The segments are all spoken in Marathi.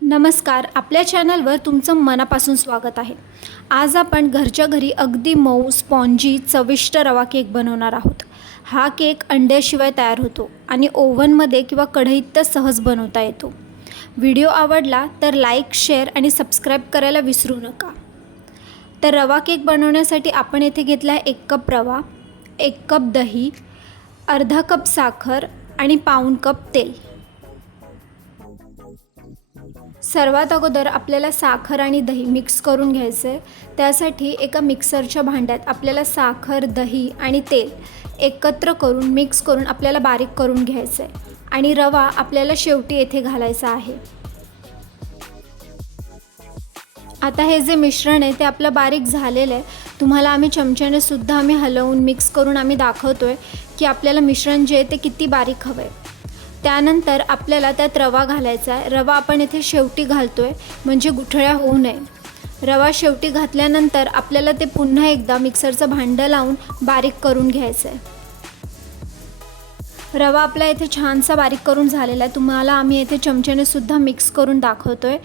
नमस्कार, आपल्या चॅनलवर तुमचं मनापासून स्वागत आहे। आज आपण घरच्या घरी अगदी मऊ स्पॉन्जी चविष्ट रवा केक बनवणार आहोत। हा केक अंड्याशिवाय तयार होतो आणि ओव्हनमध्ये किंवा कढईत तर सहज बनवता येतो। व्हिडिओ आवडला तर लाईक, शेअर आणि सबस्क्राईब करायला विसरू नका। तर रवा केक बनवण्यासाठी आपण येथे घेतला आहे 1 कप रवा, 1 कप दही, अर्धा कप साखर आणि पाऊण कप तेल। सर्वात अगोदर आपल्याला साखर आणि दही मिक्स करून घ्यायचे आहे। त्यासाठी एका मिक्सरच्या भांड्यात आपल्याला साखर, दही आणि तेल एकत्र करून मिक्स करून आपल्याला बारीक करून घ्यायचे आहे आणि रवा आपल्याला शेवटी येथे घालायचा आहे। आता हे जे मिश्रण आहे ते आपलं बारीक झालेलं आहे। तुम्हाला आम्ही चमच्याने सुद्धा हलवून मिक्स करून आम्ही दाखवतोय की आपल्याला मिश्रण जे आहे ते किती बारीक हवं आहे। त्यानंतर आपल्याला त्यात रवा घालायचा आहे। रवा आपण इथे शेवटी घालतोय म्हणजे गुठळ्या होऊ नये। रवा शेवटी घातल्यानंतर आपल्याला ते पुन्हा एकदा मिक्सरचं भांडं लावून बारीक करून घ्यायचं आहे। रवा आपला इथे छानसा बारीक करून झालेला आहे। तुम्हाला आम्ही इथे चमच्याने सुद्धा मिक्स करून दाखवतोय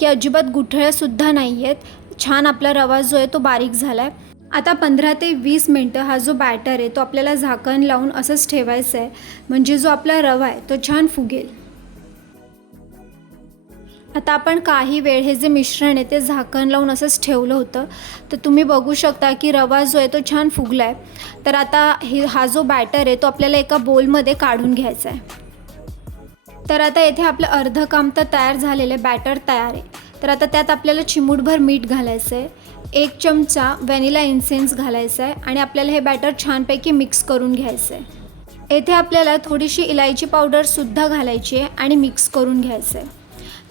की अजिबात गुठळ्या सुद्धा नाही आहेत। छान आपला रवा जो आहे तो बारीक झाला आहे। आता 15 ते 20 मिनिटं हा जो बॅटर आहे तो आपल्याला झाकण लावून असंच ठेवायचं आहे म्हणजे जो आपला रवा आहे तो छान फुगेल। आता आपण काही वेळ हे जे मिश्रण आहे ते झाकण लावून असंच ठेवलं होतं, तर तुम्ही बघू शकता की रवा जो आहे तो छान फुगला आहे। तर आता हा जो बॅटर आहे तो आपल्याला एका बोलमध्ये काढून घ्यायचा आहे। तर आता येथे आपलं अर्धं काम तर तयार झालेलं आहे, बॅटर तयार आहे। तर आता त्यात आपल्याला चिमूटभर मीठ घालायचं आहे, 1 चमचा व्हॅनिला इन्सेन्स घालायचा आहे आणि आपल्याला हे बॅटर छानपैकी मिक्स करून घ्यायचं आहे। येथे आपल्याला थोडीशी इलायची पावडर सुद्धा घालायची आहे आणि मिक्स करून घ्यायचं आहे।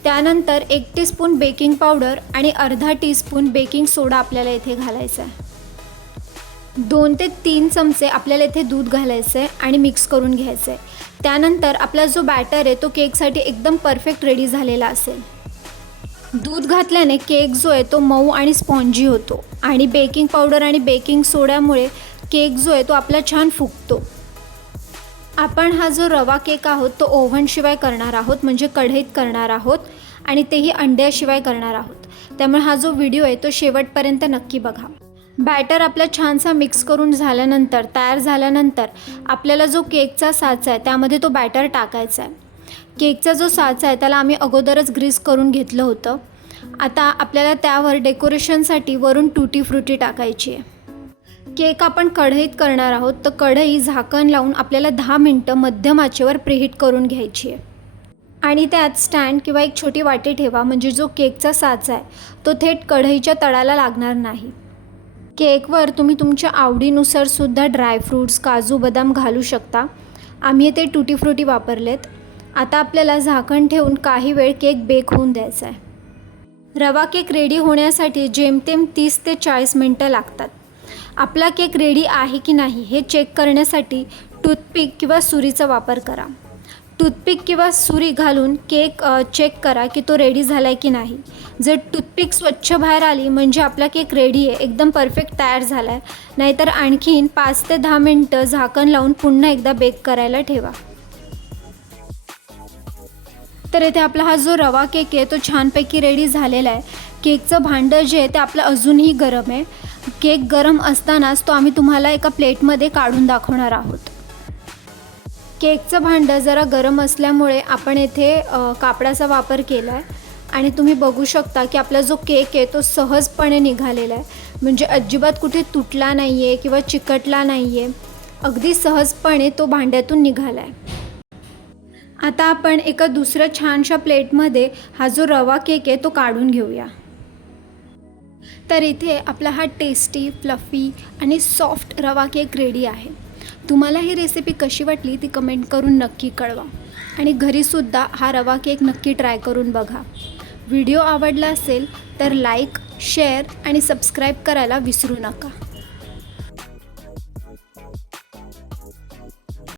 त्यानंतर 1 टीस्पून बेकिंग पावडर आणि अर्धा टीस्पून बेकिंग सोडा आपल्याला इथे घालायचा आहे। 2 ते 3 चमचे आपल्याला इथे दूध घालायचं आहे आणि मिक्स करून घ्यायचं आहे। त्यानंतर आपला जो बॅटर आहे तो केकसाठी एकदम परफेक्ट रेडी झालेला असेल। दूध घातल्याने केक जो आहे तो मऊ आणि स्पॉन्जी होतो आणि बेकिंग पावडर आणि बेकिंग सोड्यामुळे केक जो आहे तो आपला छान फुगतो। आपण हा जो रवा केक आहोत तो ओव्हनशिवाय करणार आहोत म्हणजे कढईत करणार आहोत आणि तेही अंड्याशिवाय करणार आहोत। त्यामुळे हा जो व्हिडिओ आहे तो शेवटपर्यंत नक्की बघा। बॅटर आपला छानसा मिक्स करून झाल्यानंतर तयार झाल्यानंतर आपल्याला जो केकचा साचा आहे त्यामध्ये तो बॅटर टाकायचा आहे। केकचा जो साचा आहे त्याला आम्ही अगोदरच ग्रीस करून घेतलं होतं। आता आपल्याला त्यावर डेकोरेशनसाठी वरून टूटी फ्रुटी टाकायची आहे। केक आपण कढईत करणार आहोत, तर कढई झाकण लावून आपल्याला 10 मिनटं मध्यम आचेवर प्रीहीट करून घ्यायची आहे आणि त्यात स्टँड किंवा एक छोटी वाटी ठेवा म्हणजे जो केकचा साचा आहे तो थेट कढईच्या तळाला लागणार नाही। केकवर तुम्ही तुमच्या आवडीनुसार सुद्धा ड्रायफ्रूट्स, काजू, बदाम घालू शकता। आम्ही ते टूटी फ्रुटी वापरलेत। आता आपल्याला झाकण ठेवून काही वेळ केक बेक होऊन द्यायचा आहे। रवा केक रेडी होण्यासाठी जेमतेम 30 ते 40 मिनटं लागतात। आपला केक रेडी आहे की नाही हे चेक करण्यासाठी टूथपिक किंवा सुरीचा वापर करा। टूथपिक किंवा सुरी घालून केक चेक करा की तो रेडी झाला आहे की नाही। जर टूथपिक स्वच्छ बाहेर आली म्हणजे आपला केक रेडी आहे, एकदम परफेक्ट तयार झाला आहे। नाहीतर आणखीन 5 ते 10 मिनटं झाकण लावून पुन्हा एकदा बेक करायला ठेवा। तर इथे आपला हा जो रवा केक आहे तो छानपैकी रेडी झालेला आहे। केकचं भांडं जे आहे ते आपलं अजूनही गरम आहे। केक गरम असतानाच तो आम्ही तुम्हाला एका प्लेटमध्ये काढून दाखवणार आहोत। केकचं भांडं जरा गरम असल्यामुळे आपण येथे कापडाचा वापर केला आहे आणि तुम्ही बघू शकता की आपला जो केक आहे तो सहजपणे निघालेला आहे म्हणजे अजिबात कुठे तुटला नाही आहे किंवा चिकटला नाही आहे, अगदी सहजपणे तो भांड्यातून निघाला आहे। आता आपण एका दुसऱ्या छानशा प्लेटमध्ये हा जो रवा केक आहे तो काढून घेऊया। तर इथे आपला हा टेस्टी, फ्लफी आणि सॉफ्ट रवा केक रेडी आहे। तुम्हाला ही रेसिपी कशी वाटली ती कमेंट करून नक्की कळवा आणि घरीसुद्धा हा रवा केक नक्की ट्राय करून बघा। व्हिडिओ आवडला असेल तर लाईक, शेअर आणि सबस्क्राईब करायला विसरू नका।